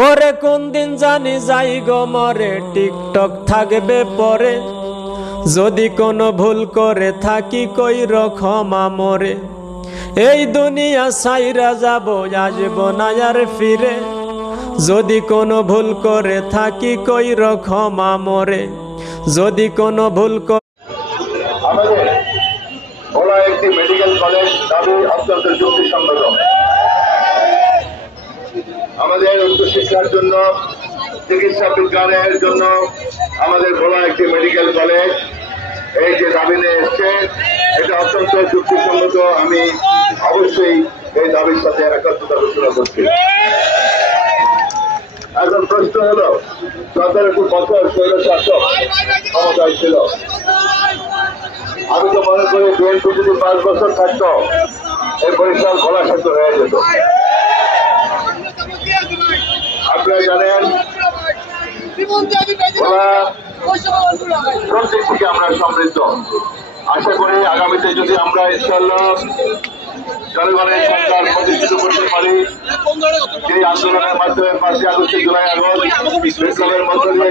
ওরে কোন দিন জানি যাই গো মরে, টিকটক থাকবে পরে। যদি কোনো ভুল করে থাকি কই রকমা মরে। এই দুনিয়া সাইরা যাব, আসব না আর ফিরে। যদি কোনো ভুল করে থাকি কই রকমা মরে। যদি কোনো ভুল আমাদের ওরা একটি মেডিকেল কলেজ দাবি অত্যন্ত যুক্তিসঙ্গত। আমাদের উচ্চশিক্ষার জন্য, চিকিৎসা বিজ্ঞানের জন্য আমাদের বড় একটি মেডিকেল কলেজ এই যে দাবি নিয়ে এসছে, এটা অত্যন্ত যুক্তিসঙ্গত। আমি অবশ্যই এই দাবির সাথে একাত্মতা ঘোষণা করছি। এখন প্রশ্ন হলো, 17টি বছর স্বৈরশাসক ক্ষমতায় ছিল। আমি তো মনে করি বিএনপি যদি 5 বছর থাকতো, এই বরিশাল খোলাসাধ্য হয়ে যেত। আপনারা জানেন সব দিক থেকে আমরা সমৃদ্ধ। আশা করি আগামীতে যদি আমরা ইনশাল্লাহ জনগণের সরকার প্রতিষ্ঠিত করতে পারি, সেই আন্দোলনের মাধ্যমে 5ই আগস্ট, জুলাই আগস্ট বিপ্লবের মধ্য দিয়ে